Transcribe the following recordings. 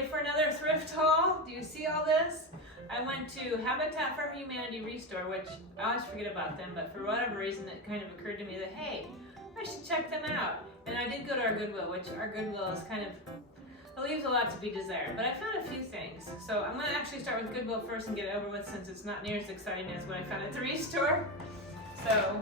ready for another thrift haul? Do you see all this? I went to Habitat for Humanity Restore, which I always forget about them, but for whatever reason it kind of occurred to me that, hey, I should check them out. And I did go to our Goodwill, which our Goodwill is kind of, it leaves a lot to be desired, but I found a few things. So I'm gonna actually start with Goodwill first and get it over with, since it's not near as exciting as what I found at the Restore. So,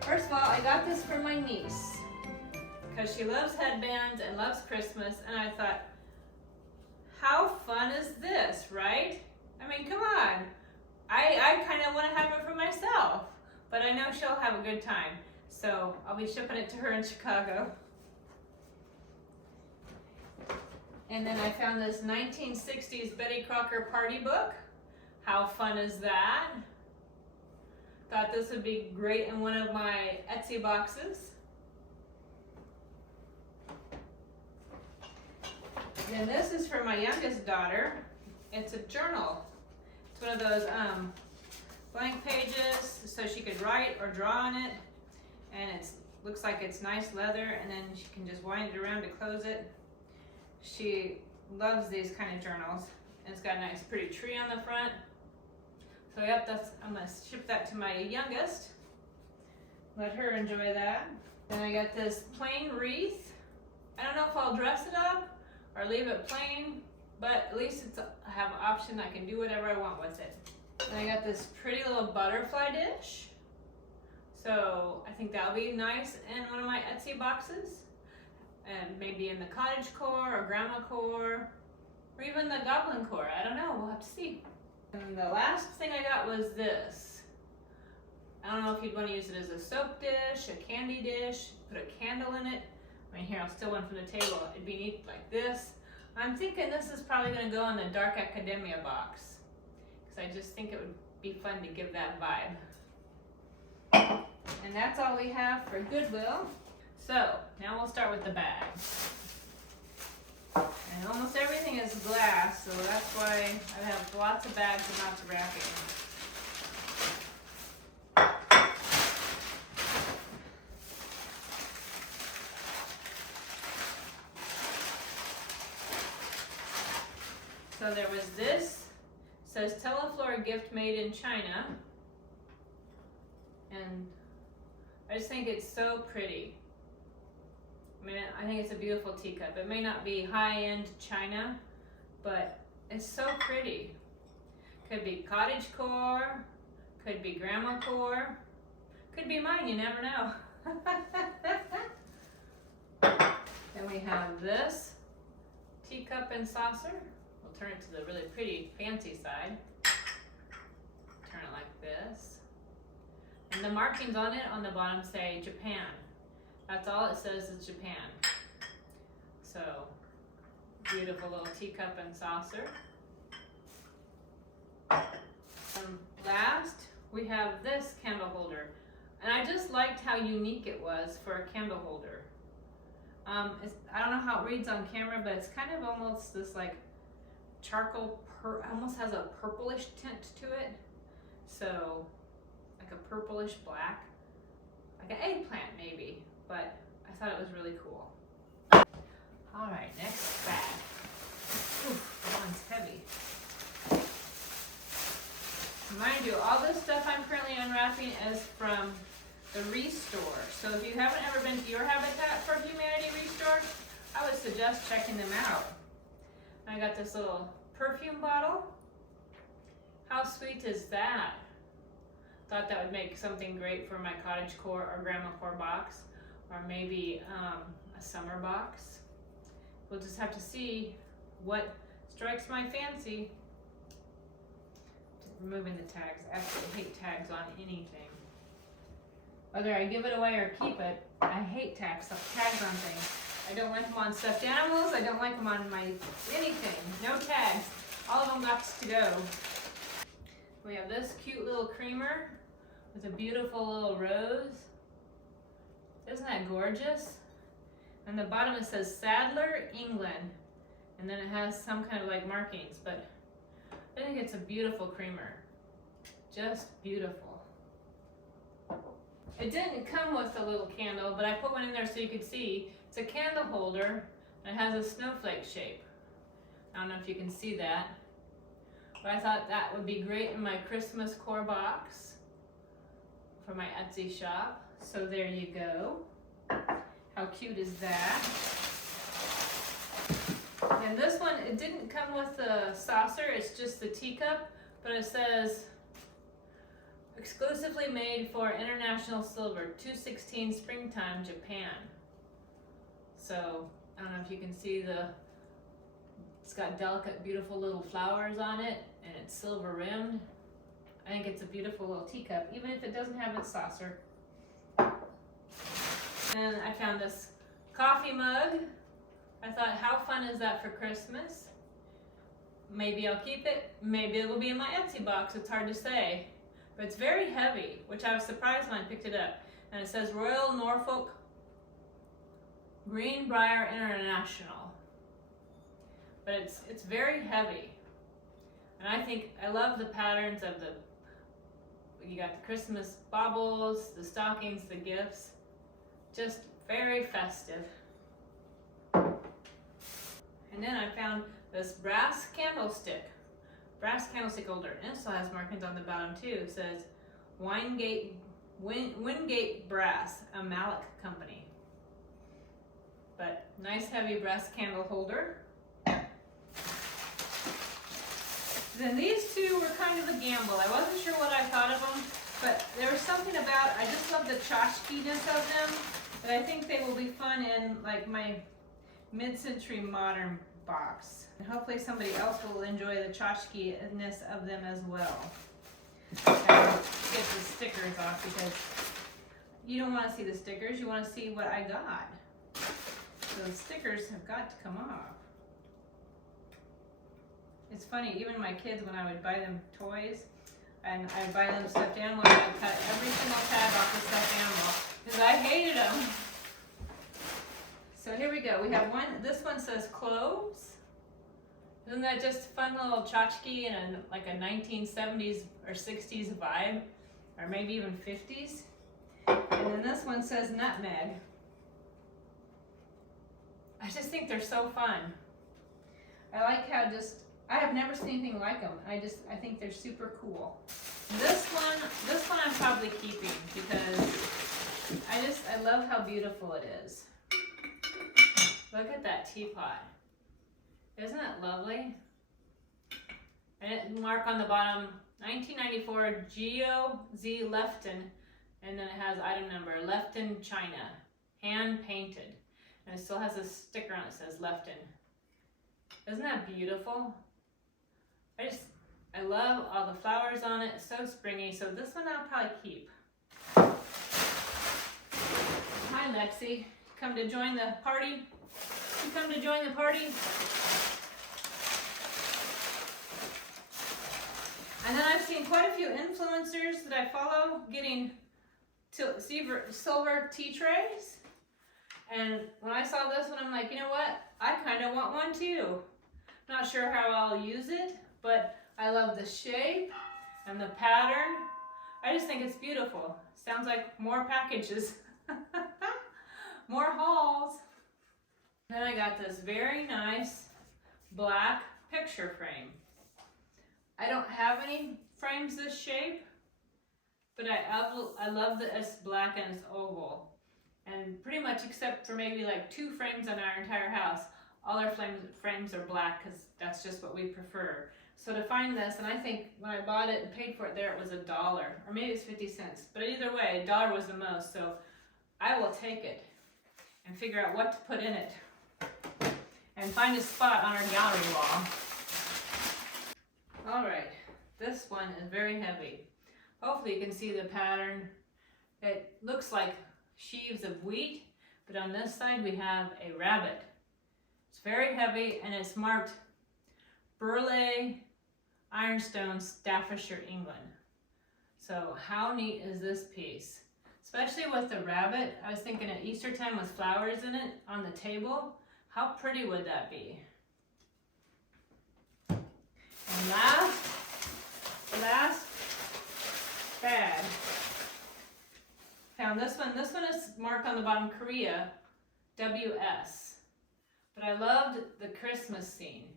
first of all, I got this for my niece, because she loves headbands and loves Christmas, and I thought, how fun is this, right? I mean, come on. I kind of want to have it for myself, but I know she'll have a good time. So I'll be shipping it to her in Chicago. And then I found this 1960s Betty Crocker party book. How fun is that? Thought this would be great in one of my Etsy boxes. And this is for my youngest daughter. It's a journal. It's one of those blank pages so she could write or draw on it. And it looks like it's nice leather, and then she can just wind it around to close it. She loves these kind of journals. And it's got a nice pretty tree on the front. So yep, I'm gonna ship that to my youngest. Let her enjoy that. Then I got this plain wreath. I don't know if I'll dress it up or leave it plain, but at least I have an option. I can do whatever I want with it. And I got this pretty little butterfly dish. So I think that'll be nice in one of my Etsy boxes. And maybe in the cottage core or grandma core, or even the goblin core. I don't know, we'll have to see. And the last thing I got was this. I don't know if you'd want to use it as a soap dish, a candy dish, put a candle in it. I mean, here, I'll steal one from the table. It'd be neat like this. I'm thinking this is probably going to go in the Dark Academia box, because I just think it would be fun to give that vibe. And that's all we have for Goodwill. So, now we'll start with the bags. And almost everything is glass, so that's why I have lots of bags and lots of wrapping. So there was this, it says Teleflor gift made in China. And I just think it's so pretty. I mean, I think it's a beautiful teacup. It may not be high-end China, but it's so pretty. Could be cottage core, could be grandma core, could be mine, you never know. Then we have this teacup and saucer. We'll turn it to the really pretty fancy side. Turn it like this. And the markings on it on the bottom say Japan. That's all it says is Japan. So, beautiful little teacup and saucer. Last, we have this candle holder. And I just liked how unique it was for a candle holder. I don't know how it reads on camera, but it's kind of almost this like charcoal, almost has a purplish tint to it. So, like a purplish black, like an eggplant maybe, but I thought it was really cool. All right, next bag. Ooh, that one's heavy. Mind you, all this stuff I'm currently unwrapping is from the Restore. So if you haven't ever been to your Habitat for Humanity Restore, I would suggest checking them out. I got this little perfume bottle. How sweet is that? Thought that would make something great for my cottage core or grandma core box, or maybe a summer box. We'll just have to see what strikes my fancy. Just removing the tags. I absolutely hate tags on anything. Whether I give it away or keep it, I hate tags on things. I don't like them on stuffed animals. I don't like them on my anything. No tags. All of them got to go. We have this cute little creamer with a beautiful little rose. Isn't that gorgeous? On the bottom it says Sadler, England. And then it has some kind of like markings, but I think it's a beautiful creamer. Just beautiful. It didn't come with a little candle, but I put one in there so you could see. It's a candle holder, and it has a snowflake shape. I don't know if you can see that, but I thought that would be great in my Christmas core box for my Etsy shop. So there you go. How cute is that? And this one, it didn't come with a saucer, it's just the teacup, but it says, exclusively made for International Silver, 216 Springtime, Japan. So, I don't know if you can see it's got delicate, beautiful little flowers on it, and it's silver rimmed. I think it's a beautiful little teacup, even if it doesn't have its saucer. And I found this coffee mug. I thought, how fun is that for Christmas? Maybe I'll keep it, maybe it will be in my Etsy box, it's hard to say. But it's very heavy, which I was surprised when I picked it up. And it says Royal Norfolk Greenbrier International. But it's very heavy. And I love the patterns of you got the Christmas baubles, the stockings, the gifts. Just very festive. And then I found this brass candlestick holder, and it still has markings on the bottom too. It says Wingate Brass, a Malik company. But nice heavy brass candle holder. Then these two were kind of a gamble. I wasn't sure what I thought of them, but there was something about, I just love the tchotchkeness of them, but I think they will be fun in like my mid-century modern box. And hopefully somebody else will enjoy the tchotchke-ness of them as well. And get the stickers off because you don't want to see the stickers, you want to see what I got. So the stickers have got to come off. It's funny, even my kids, when I would buy them toys, and I'd buy them stuffed animals, I'd cut every single tag off the stuffed animal because I hated them. So here we go. We have one. This one says cloves. Isn't that just a fun little tchotchke and like a 1970s or 60s vibe, or maybe even 50s? And then this one says nutmeg. I just think they're so fun. I like how I have never seen anything like them. I think they're super cool. This one I'm probably keeping because I love how beautiful it is. Look at that teapot. Isn't it lovely? And it mark on the bottom, 1994 Geo Z Lefton, and then it has item number, Lefton China, hand painted. And it still has a sticker on it that says Lefton. Isn't that beautiful? I love all the flowers on it, it's so springy, so this one I'll probably keep. Hi Lexi, come to join the party? You come to join the party? And then I've seen quite a few influencers that I follow getting silver tea trays. And when I saw this one, I'm like, you know what? I kind of want one too. Not sure how I'll use it, but I love the shape and the pattern. I just think it's beautiful. Sounds like more packages. More hauls. Then I got this very nice black picture frame. I don't have any frames this shape, but I love that it's black and it's oval. And pretty much except for maybe like 2 frames on our entire house, all our frames are black because that's just what we prefer. So to find this, and I think when I bought it and paid for it there, it was $1, or maybe it's 50 cents. But either way, $1 was the most, so I will take it and figure out what to put in it and find a spot on our gallery wall. All right, this one is very heavy. Hopefully you can see the pattern. It looks like sheaves of wheat, but on this side we have a rabbit. It's very heavy and it's marked Burleigh Ironstone, Staffordshire, England. So how neat is this piece? Especially with the rabbit. I was thinking at Easter time with flowers in it on the table. How pretty would that be? And last bag. Found this one. This one is marked on the bottom, Korea, WS. But I loved the Christmas scene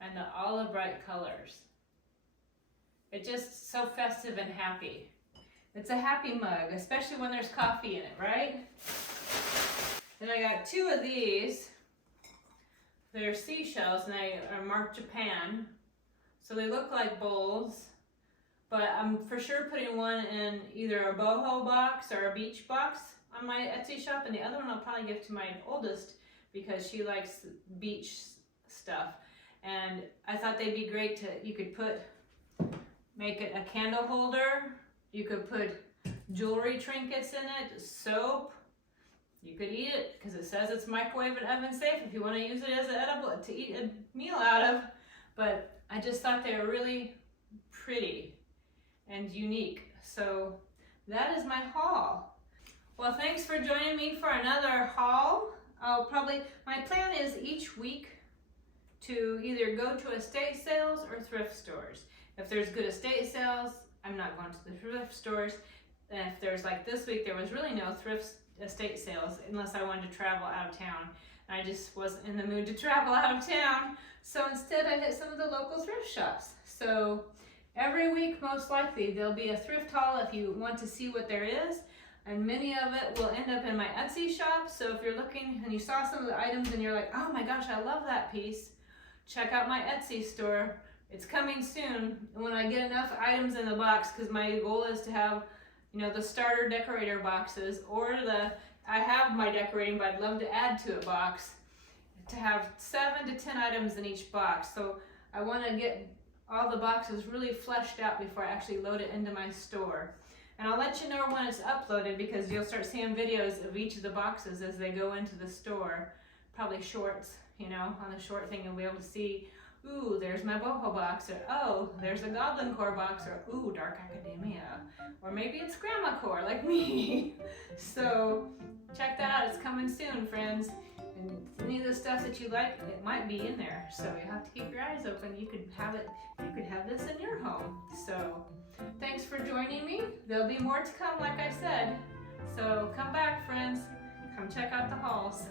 and the olive bright colors. It's just so festive and happy. It's a happy mug, especially when there's coffee in it, right? Then I got 2 of these. They're seashells and they are marked Japan. So they look like bowls, but I'm for sure putting one in either a boho box or a beach box on my Etsy shop, and the other one I'll probably give to my oldest because she likes beach stuff. And I thought they'd be great to, you could make it a candle holder, you could put jewelry trinkets in it, soap, you could eat it because it says it's microwave and oven safe if you want to use it as an edible to eat a meal out of. But I just thought they were really pretty and unique. So that is my haul. Well, thanks for joining me for another haul. My plan is each week to either go to estate sales or thrift stores. If there's good estate sales, I'm not going to the thrift stores. And if there's, like this week, there was really no thrift estate sales unless I wanted to travel out of town. And I just wasn't in the mood to travel out of town. So instead I hit some of the local thrift shops. So every week, most likely, there'll be a thrift haul if you want to see what there is. And many of it will end up in my Etsy shop. So if you're looking and you saw some of the items and you're like, oh my gosh, I love that piece, check out my Etsy store. It's coming soon when I get enough items in the box, because my goal is to have, the starter decorator boxes, or I have my decorating, but I'd love to add to a box to have 7 to 10 items in each box. So I want to get all the boxes really fleshed out before I actually load it into my store. And I'll let you know when it's uploaded, because you'll start seeing videos of each of the boxes as they go into the store. Probably shorts, on the short thing you'll be able to see, ooh, there's my boho box, or oh, there's a goblin core box, or ooh, dark academia, or maybe it's grandma core like me. So check that out, it's coming soon, friends. And any of the stuff that you like, it might be in there. So you have to keep your eyes open. You could have this in your home. So thanks for joining me. There'll be more to come, like I said. So come back, friends. Come check out the hauls.